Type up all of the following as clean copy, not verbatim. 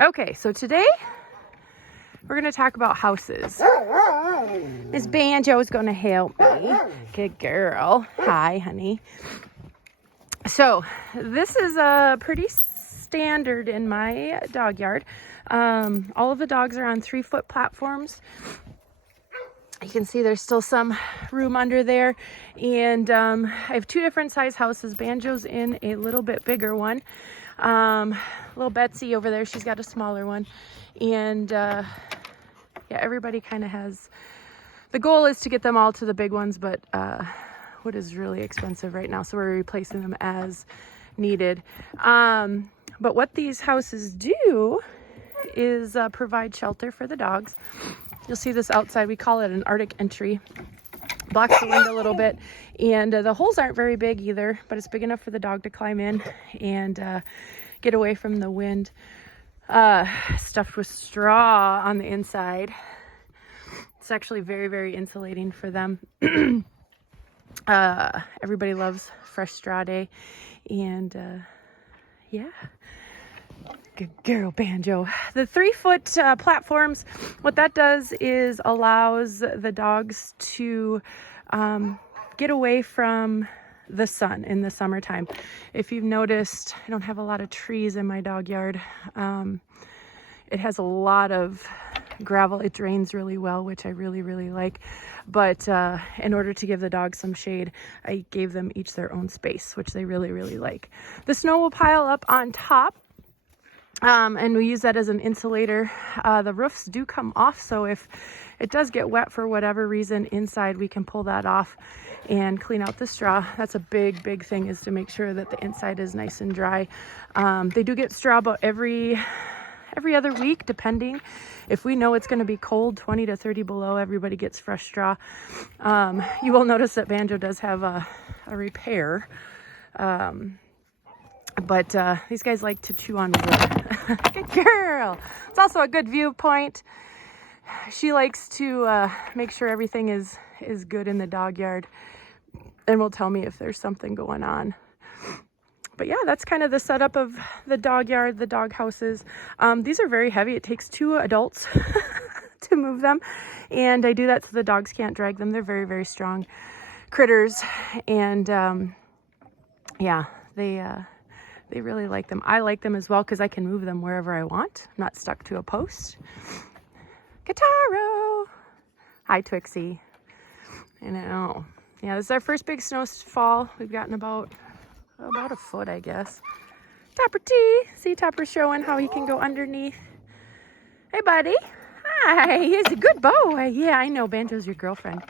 Okay, so today we're going to talk about houses. Miss Banjo is going to help me. Good girl. Hi, honey. So this is pretty standard in my dog yard. All of the dogs are on 3-foot platforms. You can see there's still some room under there. And I have 2 different size houses. Banjo's in a little bit bigger one. Little Betsy over there, she's got a smaller one. And yeah, everybody kind of has, the goal is to get them all to the big ones, but wood is really expensive right now, so we're replacing them as needed. But what these houses do is provide shelter for the dogs. You'll see this outside, we call it an Arctic entry. Blocks the wind a little bit, and the holes aren't very big either, but it's big enough for the dog to climb in and get away from the wind. Stuffed with straw on the inside. It's actually very, very insulating for them. Everybody loves fresh straw day, and yeah. Good girl, Banjo. The 3-foot platforms, what that does is allows the dogs to get away from the sun in the summertime. If you've noticed, I don't have a lot of trees in my dog yard. It has a lot of gravel. It drains really well, which I really, really like. But in order to give the dogs some shade, I gave them each their own space, which they really, really like. The snow will pile up on top. And we use that as an insulator. The roofs do come off, so if it does get wet for whatever reason inside, we can pull that off and clean out the straw. That's a big, big thing, is to make sure that the inside is nice and dry. They do get straw about every other week, depending. If we know it's going to be cold, 20 to 30 below, everybody gets fresh straw. You will notice that Banjo does have a repair. But these guys like to chew on wood. Good girl. It's also a good viewpoint. She likes to make sure everything is good in the dog yard, and will tell me if there's something going on. But yeah, that's kind of the setup of the dog yard, the dog houses. These are very heavy. It takes 2 adults to move them, and I do that so the dogs can't drag them. They're very, very strong critters, and yeah, they really like them. I like them as well because I can move them wherever I want. I'm not stuck to a post. Kataro! Hi, Twixie. I know. Yeah, this is our first big snowfall. We've gotten about a foot, I guess. Topper T. See Topper showing how he can go underneath. Hey, buddy. Hi. He's a good boy. Yeah, I know. Banjo's your girlfriend.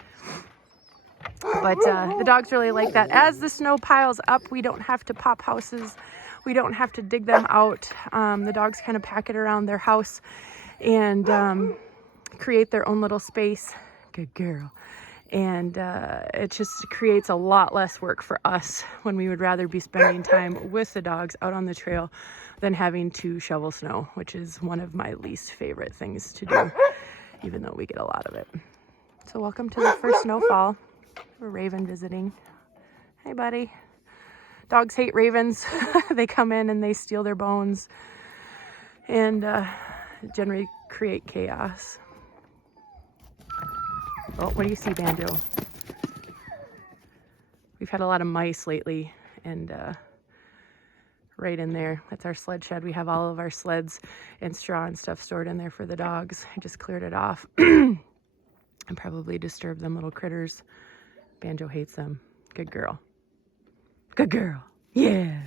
But the dogs really like that. As the snow piles up, we don't have to pop houses. We don't have to dig them out. The dogs kind of pack it around their house and create their own little space. Good girl. And it just creates a lot less work for us when we would rather be spending time with the dogs out on the trail than having to shovel snow, which is one of my least favorite things to do, even though we get a lot of it. So welcome to the first snowfall. We're raven visiting. Hey, buddy. Dogs hate ravens. They come in and they steal their bones and generally create chaos. Oh, what do you see, Banjo? We've had a lot of mice lately, and right in there, that's our sled shed. We have all of our sleds and straw and stuff stored in there for the dogs. I just cleared it off and probably disturbed them little critters. Banjo hates them. Good girl. Good girl. Yeah.